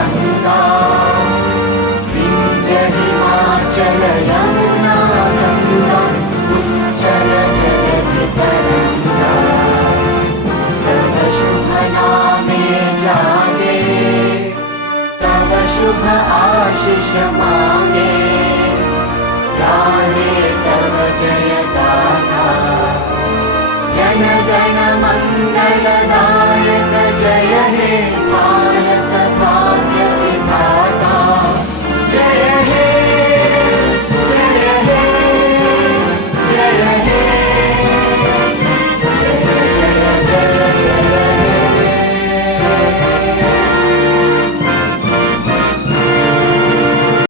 गंगा विंध्य हिमाचल यमुना गंगा उच्चल जगति तरंगा तव शुभ नामे जागे तव शुभ आशीष मांगे गाहे तव जय गाथा जन गण मंगलदायके